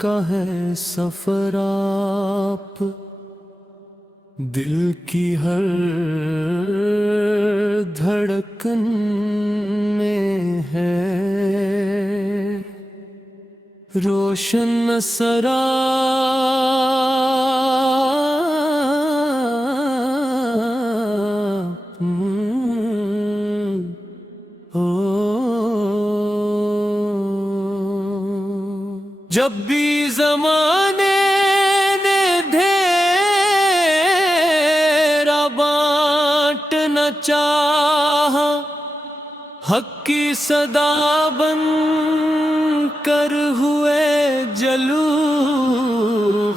کا ہے سفر آپ، دل کی ہر دھڑکن میں ہے، روشن سراب جب بھی زمانے نے دھیرا بانٹنا چاہا، حق کی صدا بن کر ہوئے جلو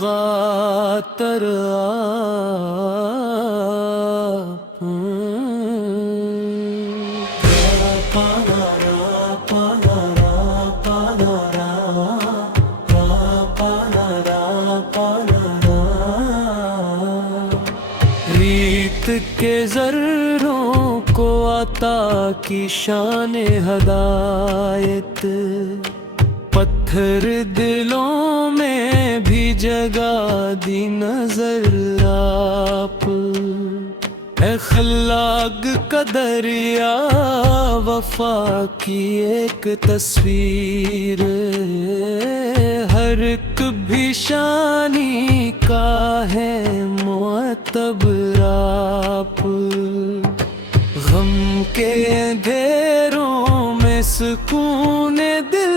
غاتر ریت کے ذروں کو عطا کی شان ہدایت، پتھر دلوں میں بھی جگہ دی نظر آپ، اے خلاق کا دریا وفا کی ایک تصویر، ہر ایک بھی شانی کا ہے معتبر آپ، غم کے اندھیروں میں سکون دل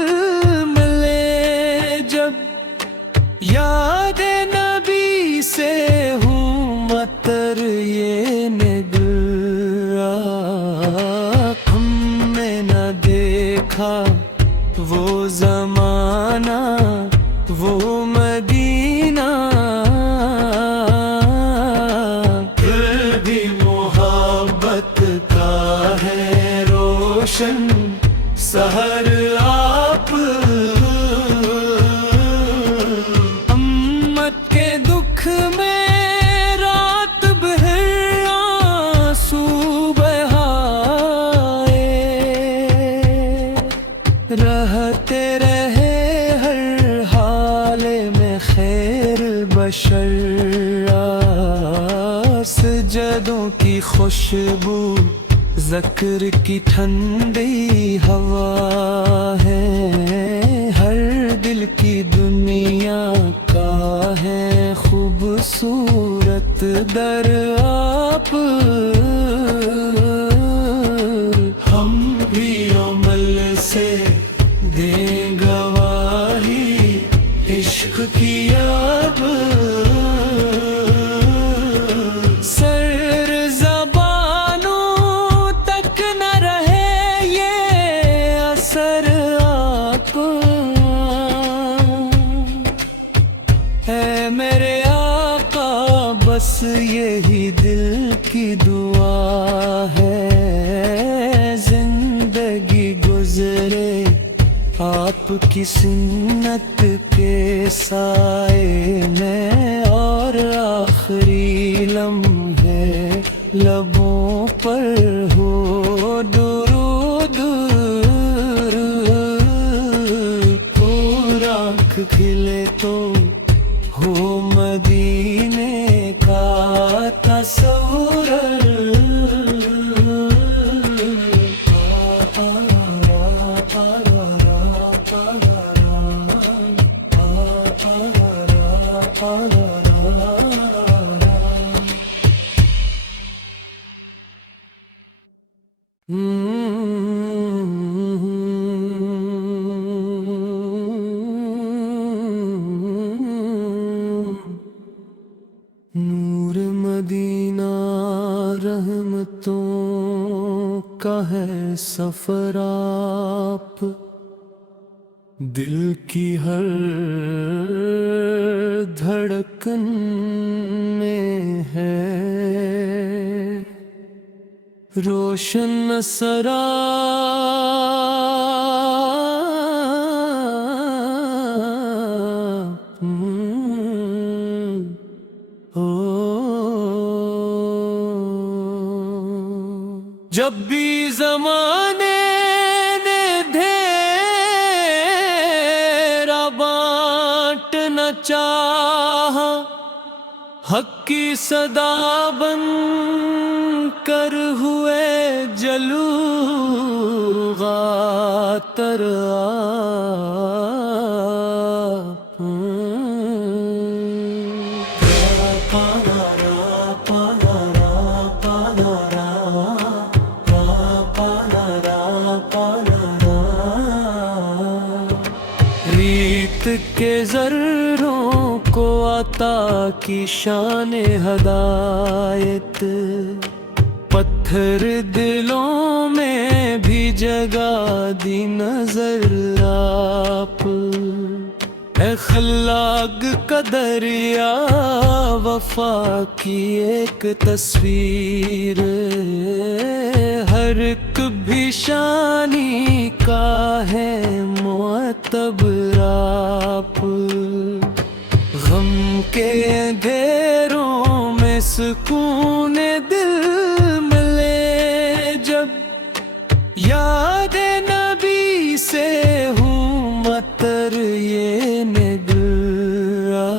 ملے جب، یاد نبی سے ہوں مطر یہ نگرا، ہم نے نہ دیکھا وہ زمانہ وہ مدینہ، پھر بھی محبت کا ہے روشن سحر آپ، امت کے دکھ میں رات بھر آنسو بہائے، رہتے رہے ہر حال میں خیر بشر، سجدوں کی خوشبو ذکر کی ٹھنڈی ہوا ہے، ہر دل کی دنیا کا ہے خوبصورت در آپ، ہم بھی عمل سے دیں گواہی عشق کی اب، سر زبانوں تک نہ رہے یہ اثر آپ، اے میرے آقا بس یہی دل کی دعا ہے، زندگی گزرے آپ کی سنت کے سائے میں، اور آخری لمحے لبوں پر ہو درود، پورا آنکھ کھلے تو ہو مدینے کا تصور، نور مدینہ رحمتوں کا ہے سفر آپ، دل کی ہر دھڑکن میں ہے، روشن سراب جب بھی زمانے نے دھیرا بانٹ چاہا حق کی صدا بن کر ہوئے جلو غاتر ریت کے ذروں کو عطا کی شان ہدایت، پتھر دلوں میں بھی جگہ دی نظر آپ، اے خلاق کا دریا وفا کی ایک تصویر، ہر ایک بھی شانی کا ہے معتبر آپ، غم کے اندھیروں میں سکون دل ملے جب، یاد نبی سے ہوں مطر یہ نگرا،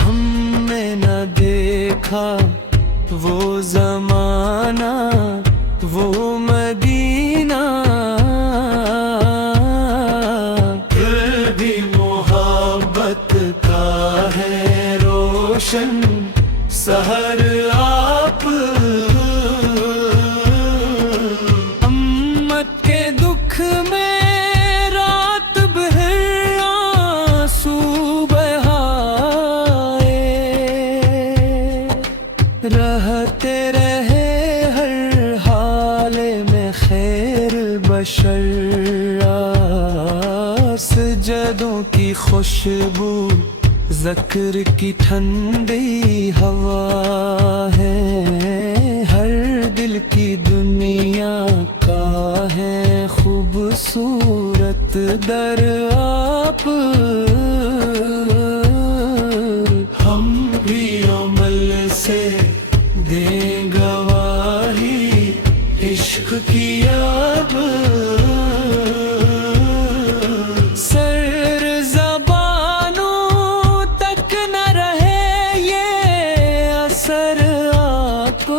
ہم نے نہ دیکھا وہ زمانہ وہ مدینہ، پھر بھی محبت کا ہے روشن سحر آپ، امت کے دکھ میں رات بھر آنسو بہائے، رہتے رہے ہر حال میں خیر بشر، سجدوں کی خوشبو ذکر کی ٹھنڈی ہوا ہے، ہر دل کی دنیا کا ہے خوبصورت در آپ، ہم بھی عمل سے دیں گواہی عشق کی اب، سر زبانوں تک نہ رہے یہ اثر آپ،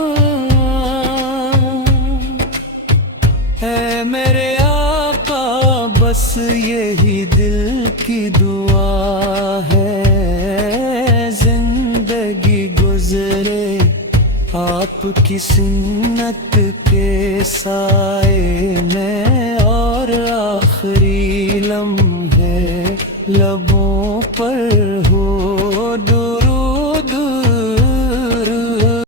اے میرے آقا بس یہی دل کی دعا ہے، زندگی گزرے آپ کی سنت کے سائے میں، اور آخری لمحے لبوں پر ہو